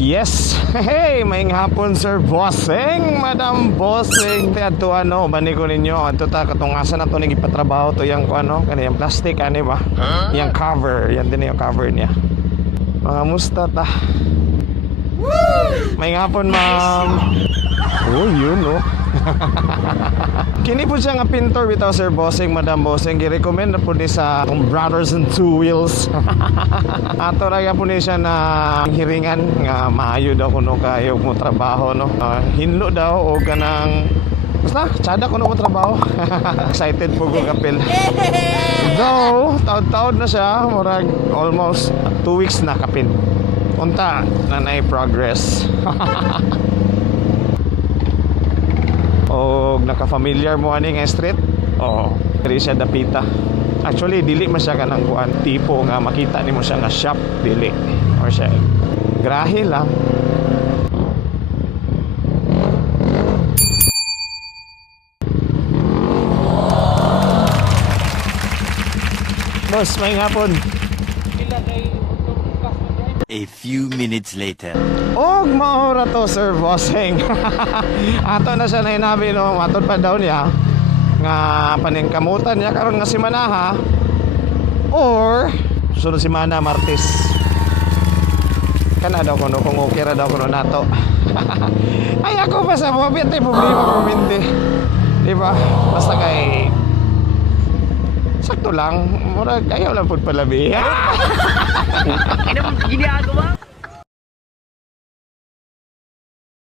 Yes! Hey! May hapon Sir Bossing! Madam Bossing! Ito ano, bani ko ninyo. Ito ta, katungasan na ito nagipatrabaho to yung ano, kaniyang plastic, ano ba? Yung cover, yan din yung cover niya. Mga musta ta. May hapon ma'am. Oh, yun oh. Kini po siya nga pintor bitaw Sir Bossing, Madam Bossing. I-recommend na po ni sa Brothers and Two Wheels. Ato ra po ni siya na hiringan nga maayo daw kuno kayo mo trabaho no. Hinlo daw o kanang basta tsada kuno mo trabaho. Excited po ko kapil. Though taod-taod na siya, murag almost 2 weeks na kapin. Unta na progress. O naka-familiar mo ani nga street? Oo, diri siya dapita. Actually, dili man siya kanang kuan tipo nga makita nimo siya nga shop, dili. Or siya grahe lang. Boss, may hapon. A few minutes later. Og maura to Sir Bossing. Ato na siya na hinabi no, matod pa daw niya nga paningkamutan niya karon nga semana ha. Or sunod semana Martes. Kana daw kuno kung okay ra daw kuno nato. Ay ako pa sa mabit problema permente. Di ba? Basta kay sakto lang, murag ayaw lang pud palabi. Ano mo ginagawa?